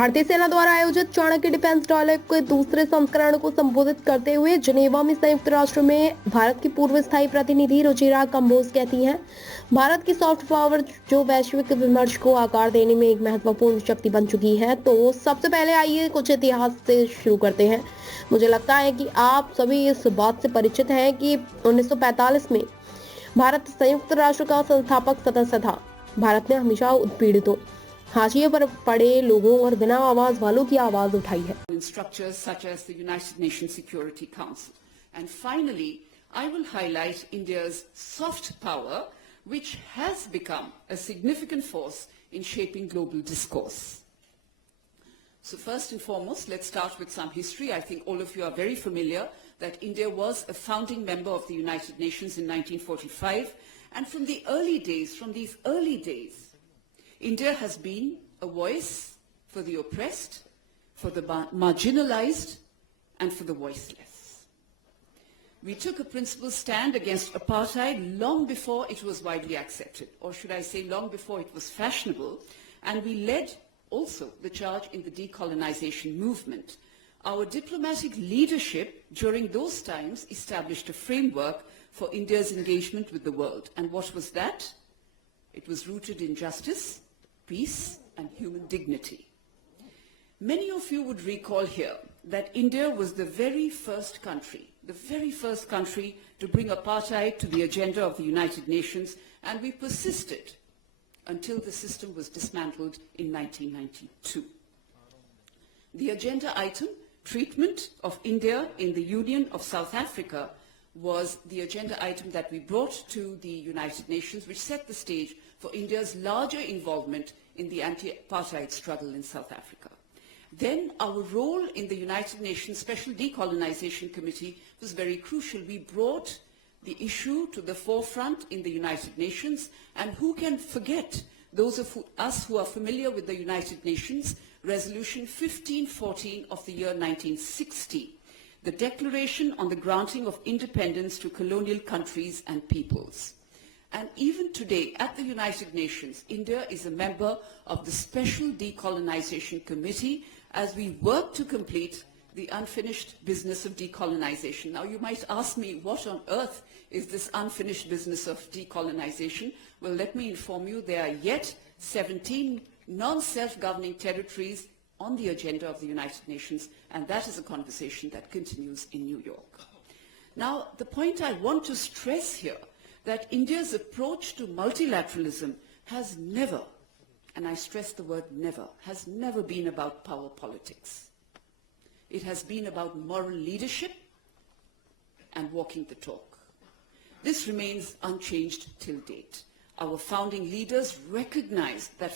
भारतीय सेना द्वारा आयोजित चाणक्य डिफेंस डायलॉग के दूसरे संस्करण को संबोधित करते हुए जिनेवा में संयुक्त राष्ट्र में भारत की पूर्व स्थायी प्रतिनिधि रुचिरा कंबोज कहती हैं, भारत की सॉफ्ट पावर जो वैश्विक विमर्श को आकार देने में एक महत्वपूर्ण शक्ति बन चुकी है। तो सबसे पहले आइए कुछ इतिहास से शुरू करते हैं। मुझे लगता है कि आप सभी इस बात से परिचित हैं कि 1945 में भारत संयुक्त राष्ट्र का संस्थापक सदस्य था। भारत ने हमेशा उत्पीड़ितों, हाशिए पर पड़े लोगों और बिना आवाज वालों की आवाज उठाई है। In structures such as the United Nations Security Council. And finally, I will highlight India's soft power, which has become a significant force in shaping global discourse. So first and foremost, let's start with some history. I think all of you are very familiar that India was a founding member of the United Nations in 1945. And from these early days, India has been a voice for the oppressed, for the marginalized, and for the voiceless. We took a principled stand against apartheid long before it was widely accepted, or should I say long before it was fashionable, and we led also the charge in the decolonization movement. Our diplomatic leadership during those times established a framework for India's engagement with the world. And what was that? It was rooted in justice, peace, and human dignity. Many of you would recall here that India was the very first country to bring apartheid to the agenda of the United Nations, and we persisted until the system was dismantled in 1992. The agenda item, treatment of India in the Union of South Africa, was the agenda item that we brought to the United Nations, which set the stage for India's larger involvement in the anti-apartheid struggle in South Africa. Then our role in the United Nations Special Decolonization Committee was very crucial. We brought the issue to the forefront in the United Nations, and who can forget those of us who are familiar with the United Nations Resolution 1514 of the year 1960, the Declaration on the Granting of Independence to Colonial Countries and Peoples. And even today, at the United Nations, India is a member of the Special Decolonization Committee as we work to complete the unfinished business of decolonization. Now, you might ask me, what on earth is this unfinished business of decolonization? Well, let me inform you, there are yet 17 non-self-governing territories on the agenda of the United Nations, and that is a conversation that continues in New York. Now, the point I want to stress here, that India's approach to multilateralism has never, and I stress the word never, has never been about power politics. It has been about moral leadership and walking the talk. This remains unchanged till date. Our founding leaders recognized that